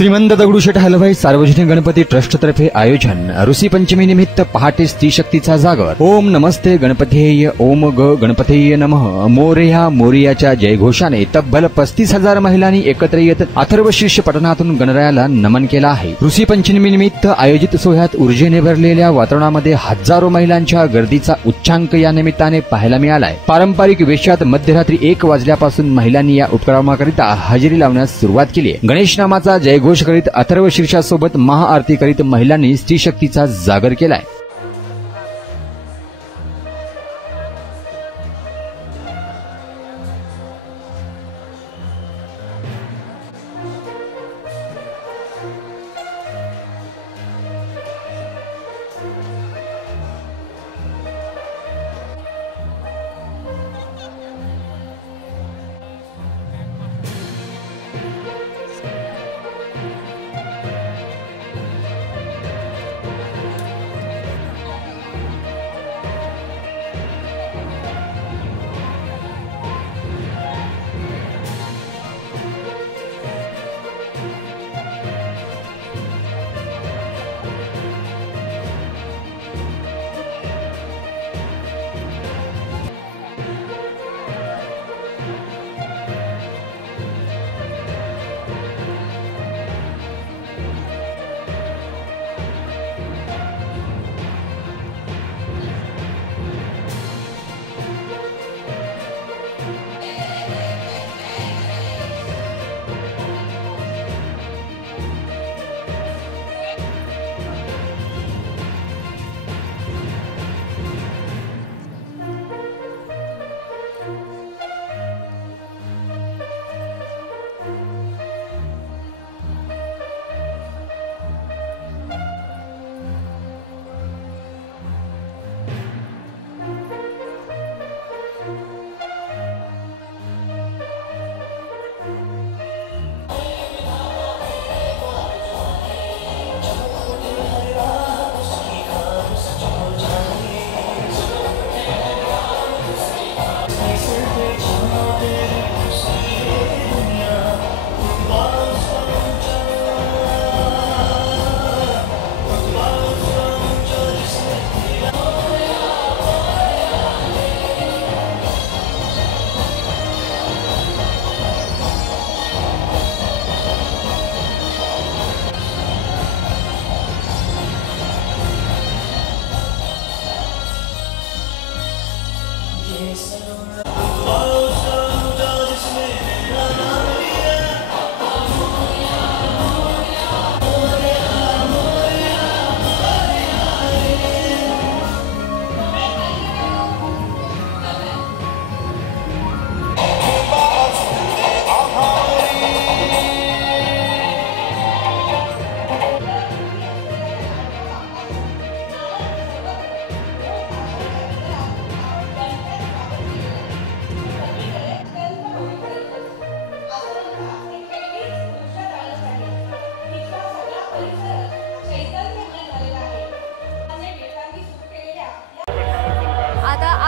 श्रीमंत दगडूशेठ हलवाई सार्वजनिक गणपती ट्रस्ट तर्फे आयोजन ऋषी पंचमी निमित्त पहाटे स्त्रीशक्तीचा जागर। ओम नमस्ते गणपतेय ओम ग गणपतेय नमः मोरया मोरियाच्या जयघोषाने तब्बल 35,000 महिलांनी एकत्र येत अथर्व शीर्ष पठणातून गणरायाला नमन केला आहे। ऋषी पंचमी निमित्त आयोजित सोहळ्यात ऊर्जेने भरलेल्या वातावरणामध्ये हजारो महिलांच्या गर्दीचा उच्चांक या निमित्ताने पाहायला मिळालाय। पारंपरिक वेशात मध्यरात्री 1 वाजल्यापासून महिलांनी या उपक्रमाकरिता हजेरी लावण्यास सुरुवात केली आहे। गणेश नामाचा जयघोष करीत अथर्व शीर्षासोबत महाआरती करीत महिलांनी स्त्रीशक्तीचा जागर केलाय।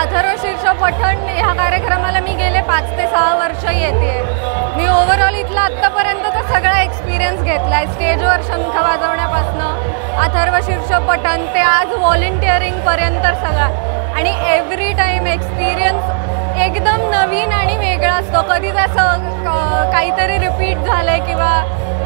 अथर्व शीर्ष पठण ह्या कार्यक्रमाला मी गेले 5 ते 6 वर्ष येते। मी ओव्हरऑल इथला आत्तापर्यंतचा सगळा एक्सपिरियन्स घेतला आहे। स्टेजवर शंख वाजवण्यापासून अथर्व शीर्ष पठण ते आज व्हॉलेंटिअरिंगपर्यंत सगळा, आणि एव्हरी टाईम एक्सपिरियन्स एकदम नवीन आणि वेगळा असतो। कधीच असं काहीतरी रिपीट झालं आहे किंवा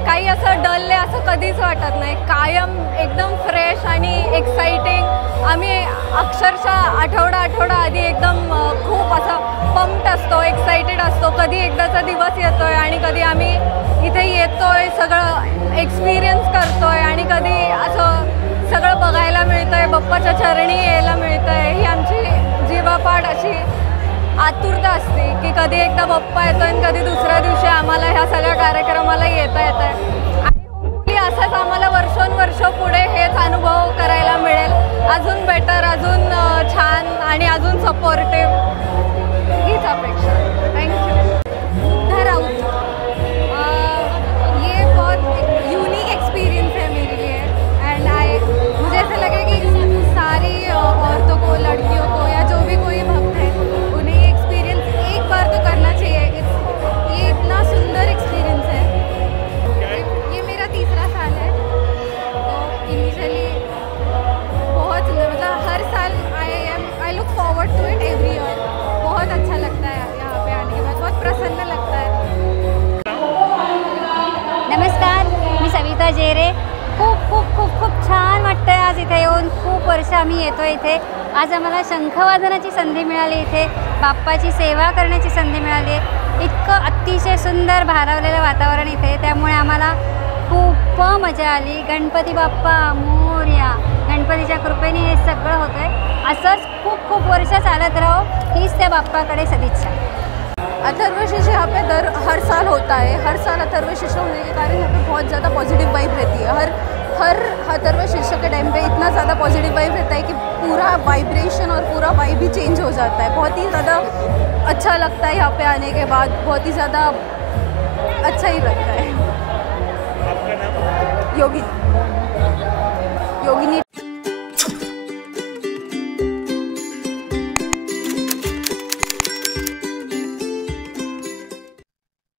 काही असं डल आहे असं कधीच वाटत नाही। कायम एकदम फ्रेश आणि एक्साइटिंग। आम्ही अक्षरशः आठवडा आधी एकदम खूप असं पंप्ड असतो, एक्साइटेड असतो, कधी एकदाचा दिवस येतोय आणि कधी आम्ही इथे येतोय, सगळं एक्सपिरियन्स करतोय आणि कधी असं सगळं बघायला मिळतंय, बाप्पाच्या चरणी यायला मिळतंय। ही आमची जीवापाड अशी आतुरता असते की कधी एकदा बाप्पा येतोय आणि कधी दुसऱ्या दिवशी आम्हाला ह्या सगळ्या कार्यक्रमाला येता येतंय। आणि होपफुली असंच आम्हाला वर्षोनवर्ष पुढे हेच अनुभव करायला मिळेल, अजून बेटर, अजून छान आणि अजून सपोर्टिव्ह, हीच अपेक्षा। थँक्यू। मुग्धा राऊत, ये बहुत यूनिक एक्सपीरियंस है मेरे लिए एंड मुझे ऐसा लगा कि सारी औरतों को, लड़कियों को या जो भी कोई भक्त है उन्हें ये एक्सपीरियंस एक बार तो करना चाहिए। ये इतना सुंदर एक्सपीरियंस है। ये मेरा जेरे. खूप खूप खूप खूप छान वाटतं आहे आज इथे येऊन. खूप वर्ष आम्ही येतो इथे. आज आम्हाला शंखवादनाची संधी मिळाली, इथे बाप्पाची सेवा करण्याची संधी मिळाली आहे. इतकं अतिशय सुंदर भारावलेलं वातावरण इथे, त्यामुळे आम्हाला खूप मजा आली. गणपती बाप्पा मोरया. गणपतीच्या कृपेने हे सगळं होतं आहे. असंच खूप खूप वर्ष चालत राहो, हीच त्या बाप्पाकडे सदिच्छा. अथर्वशीष यहाँ पे हर साल होता है. हर साल अथर्वशीष होने के कारण यहाँ पे बहुत ज़्यादा पॉजिटिव वाइब रहती है. हर अथर्वशीष के टाइम पे इतना ज़्यादा पॉजिटिव वाइब रहता है कि पूरा वाइब्रेशन और पूरा वाइब ही चेंज हो जाता है. बहुत ही ज़्यादा अच्छा लगता है यहाँ पे आने के बाद. बहुत ही ज़्यादा अच्छा ही लगता है. योगिनी